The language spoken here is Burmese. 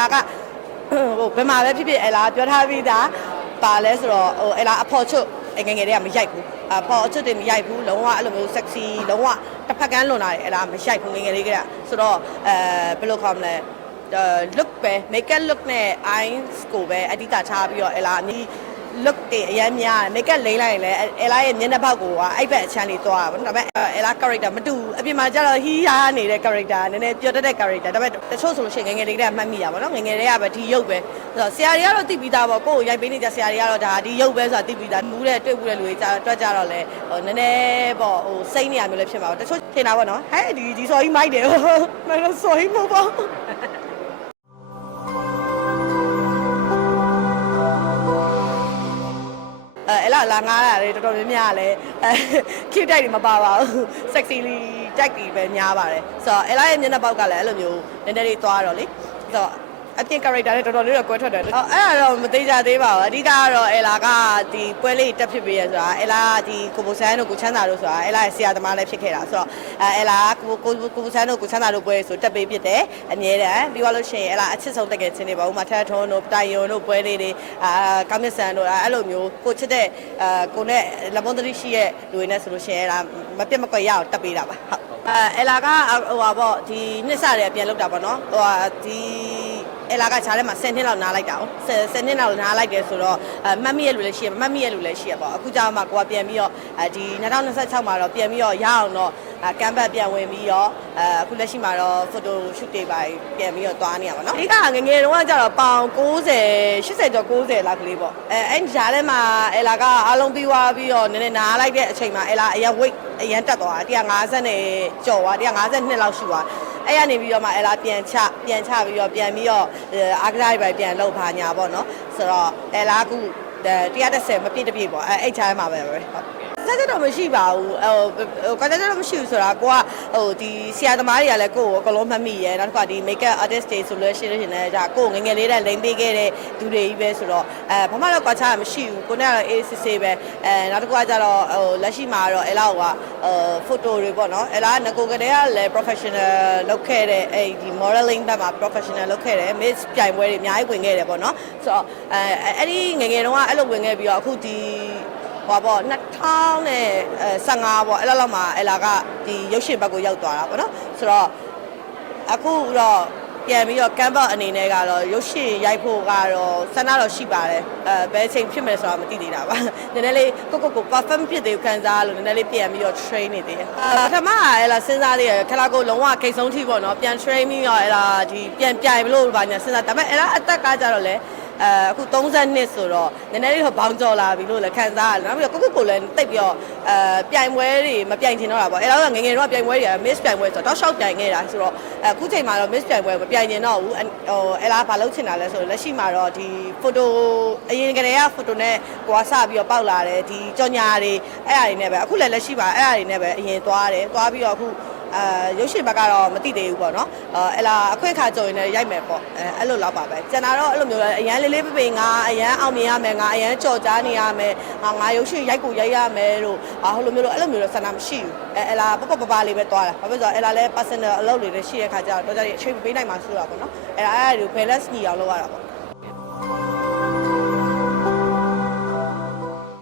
လာကဟိုဘယ်မှာပဲဖြစ်ဖြစ်အလာပြောထားပြီးသားပါလဲဆိုတော့ဟိုအလာအဖော်ချွတ်ငယ်ငယ်တွေကမရိုက်ဘူးအဖော်ချွတ်တွေမရိုက်ဘူးလုံးဝအဲ့လိုမျိုး sexy လုံးဝတစ်ဖက်ကန်းလွန်လာတယ်အလာမရိုက်ဘူးငယ်ငယ်လေးကဆိုတော့ဘယ်လိုခေါ်မလဲ look ပဲ make up look နဲ့ eyes ကိုပဲအဓိကထားပြီးတော့အလာအမြင် look တွေအရင်များ make up လိမ့်လိုက်ရင်လည်းအလာရဲ့မျက်နှာပေါက်ကိုအဲ့ဘက်အချမ်းလေးသွားတာပေါ့ဒါပေမဲ့အလာ character မတူအပြင်မှာကျတော့ဟီးဟားနေတဲ့ character နည်းနည်းပျော်တတ်တဲ့ character ဒါပေမဲ့တချို့ဆိုလို့ရှိရင်ငယ်ငယ်လေးကမှတ်မိရပါတော့ငယ်ငယ်လေးကပဲဒီရုပ်ပဲဆိုတော့ဆရာတွေကတော့သိပြီးသားပေါ့ကိုယ်ရိုက်ပေးနေကြဆရာတွေကတော့ဒါဒီရုပ်ပဲဆိုတာသိပြီးသားမူးတဲ့တွေ့ဘူးတဲ့လူတွေတွက်ကြတော့လဲဟိုနည်းနည်းပေါ့ဟိုစိတ်နေရမျိုးလည်းဖြစ်မှာပေါ့တချို့ထင်တာပေါ့နော်ဟဲ့ဒီစော်ကြီးမိုက်တယ်ဟိုမလို့စော်ကြီးမဟုတ်ပါဘူးအဲ့လာငားတာလေတော်တော်များများလဲcute တိုက်တွေမပါပါဘူး sexy တိုက်တွေပဲများပါတယ်ဆိုတော့အဲ့လာရဲ့မျက်နှာပေါက်ကလည်းအဲ့လိုမျိုးနည်းနည်းလေးသွားတော့လေဆိုတော့အပြင် character နဲ့တော်တော်လေးတော့ကွဲထွက်တယ်အဲ့ဒါတော့မသိကြသေးပါဘူးအဓိကကတော့အဲ့လာကဒီပွဲလေးတက်ဖြစ်ပေးရဆိုတာအဲ့လာဒီကိုပိုဆန်းတို့ကိုချမ်းသာတို့ဆိုတာအဲ့လာရဲ့ဆရာသမားလည်းဖြစ်ခဲ့တာဆိုတော့အဲ့လာကိုပိုဆန်းတို့ကိုချမ်းသာတို့ပွဲဆိုတက်ပေးဖြစ်တယ်အမြဲတမ်းပြီးသွားလို့ရှိရင်အဲ့လာအချစ်ဆုံးတကယ်ချင်းတွေပါဦးမထက်ထုံးတို့တိုင်ယွန်တို့ပွဲလေးတွေကောင်းမြတ်ဆန်တို့အဲ့လိုမျိုးကိုချစ်တဲ့ကိုနဲ့လက်ပွန်တရီရှိရဲ့လူတွေနဲ့ဆိုလို့ရှိရင်အဲ့လာမပြတ်မကွက်ရအောင်တက်ပေးတာပါဟုတ်အဲ့လာကဟိုပါပေါ့ဒီနှစ်စတွေအပြန်လောက်တာပေါ့နော်ဟိုဒီအဲ့လာကခြားထဲမှာ10နှစ်လောက်နားလိုက်တာ哦10နှစ်လောက်နားလိုက်တယ်ဆိုတော့မှတ်မိရလူလည်းရှိရမမှတ်မိရလူလည်းရှိရပေါ့အခုကြောင်မှကိုကပြန်ပြီးတော့ဒီ2026မှာတော့ပြန်ပြီးတော့ရအောင်တော့ကမ်ဘတ်ပြန်ဝင်ပြီးတော့အခုလက်ရှိမှာတော့ photo shoot တွေပါပြန်ပြီးတော့သွားနေရပါတော့အဓိကငငယ်တုန်းကကျတော့ပေါင်90 80ကျော်90လောက်ကလေးပေါ့အဲ့ဂျားထဲမှာအဲ့လာကအားလုံးပြီးသွားပြီးတော့နည်းနည်းနားလိုက်တဲ့အချိန်မှာအဲ့လာအရင် weight အရင်တက်သွားတာ150နဲ့ကျော်သွား152လောက်ရှိသွားအဲ့ရနေပြီးတော့မှအဲ့လာပြန်ချပြီးတော့ပြန်ပြီးတော့အားကစားတွေပဲပြန်လှုပ်ပါညာပေါ့နော်ဆိုတော့အဲ့လာခု130မပြည့်တပြည့်ပေါ့အဲ့ချားမှာပဲဟုတ်ဆက်တော့မရှိပါဘူးဟိုကကြတော့မရှိဘူးဆိုတာကိုကဟိုဒီဆရာသမားတွေကလည်းကိုယ့်ကိုအကလုံးမှတ်မိရဲနောက်တစ်ခါဒီ makeup artist တွေဆိုလို့ရှိရင်လည်းဒါကိုယ်ငငယ်လေးတဲ့လိမ့်ပေးခဲ့တဲ့သူတွေကြီးပဲဆိုတော့ဘာမှတော့ကွာခြားမရှိဘူးကိုနဲ့ကတော့ ACC ပဲနောက်တစ်ခါကျတော့ဟိုလက်ရှိမှာတော့အဲ့လောက်ကphoto တွေပေါ့နော်အဲ့လားငကိုကလေးကလည်း professional လုပ်ခဲ့တဲ့အဲ့ဒီ modeling ဘက်မှာ professional လုပ်ခဲ့တယ် miss ပြိုင်ပွဲတွေအများကြီးဝင်ခဲ့တယ်ပေါ့နော်ဆိုတော့အဲ့ဒီငငယ်တုန်းကအဲ့လိုဝင်ခဲ့ပြီးတော့အခုဒီဟောပေါ့2015ပေါ့အဲ့လောက်မှာအဲ့လာကဒီရုပ်ရှင်ဘက်ကိုရောက်သွားတာပေါ့နော်ဆိုတော့အခုတော့ပြန်ပြီးတော့ကမ်ဘတ်အနေနဲ့ကတော့ရုပ်ရှင်ရိုက်ဖို့ကတော့ဆန္ဒတော့ရှိပါတယ်ဘယ်အချိန်ဖြစ်မယ်ဆိုတာမသိသေးတာပါနည်းနည်းလေးကို perform ဖြစ်သေးခံစားလို့နည်းနည်းလေးပြန်ပြီးတော့ train နေသေးတယ်ပထမကအဲ့လာစဉ်းစားသေးတယ်ခလာကိုလုံးဝခိတ်ဆုံးထိပေါ့နော်ပြန် train ပြီးတော့အဲ့လာဒီပြန်ပြိုင်လို့ပါညာစဉ်းစားဒါပေမဲ့အဲ့လာအသက်ကကြတော့လေအခု32ဆိုတော့နည်းနည်းလေးတော့ဘောင်းကျော်လာပြီလို့လည်းခံစားရတယ်။နောက်ပြီးတော့ကိုလည်းတိတ်ပြီးတော့ပြိုင်ပွဲတွေမပြိုင်ချင်တော့တာပေါ့။အဲ့တော့ငငယ်တော့ပြိုင်ပွဲတွေက miss ပြိုင်ပွဲဆိုတော့တောက်လျှောက်ပြိုင်ခဲ့တာဆိုတော့အခုချိန်မှာတော့ miss ပြိုင်ပွဲမပြိုင်ချင်တော့ဘူး။ဟိုအဲ့လားဘာလုပ်ချင်တာလဲဆိုတော့လက်ရှိမှာတော့ဒီ photo အရင်ကတည်းက photo နဲ့ကိုကစပြီးတော့ပေါက်လာတယ်ဒီကြော်ညာတွေအဲ့အရာတွေနဲ့ပဲအခုလည်းလက်ရှိပါအဲ့အရာတွေနဲ့ပဲအရင်သွားတယ်။သွားပြီးတော့အခုရုပ်ရှင်ဘက်ကတော့မသိသေးဘူးပေါ့နော်အဲ့လာအခွင့်အခါကြုံရင်လည်းရိုက်မယ်ပေါ့အဲ့လိုလောက်ပါပဲကျန်တာတော့အဲ့လိုမျိုးအရန်လေးလေးပေငါအရန်အောင်မြင်ရမယ်ငါအရန်ကြော်ကြားနေရမယ်ငါရုပ်ရှင်ရိုက်ကိုရိုက်ရမယ်လို့ဟိုလိုမျိုးအဲ့လိုမျိုးတော့ဆန္ဒမရှိဘူးအဲ့လာပပလေးပဲသွားတာဘာဖြစ်လို့ဆိုတော့အဲ့လာလည်း personal အလုပ်တွေလည်းရှိတဲ့ခါကျတော့တော်ကြအချိန်ပေးနိုင်မှာဆိုတာပေါ့နော်အဲ့ဒါတွေ balance ညီအောင်လုပ်ရတာပေါ့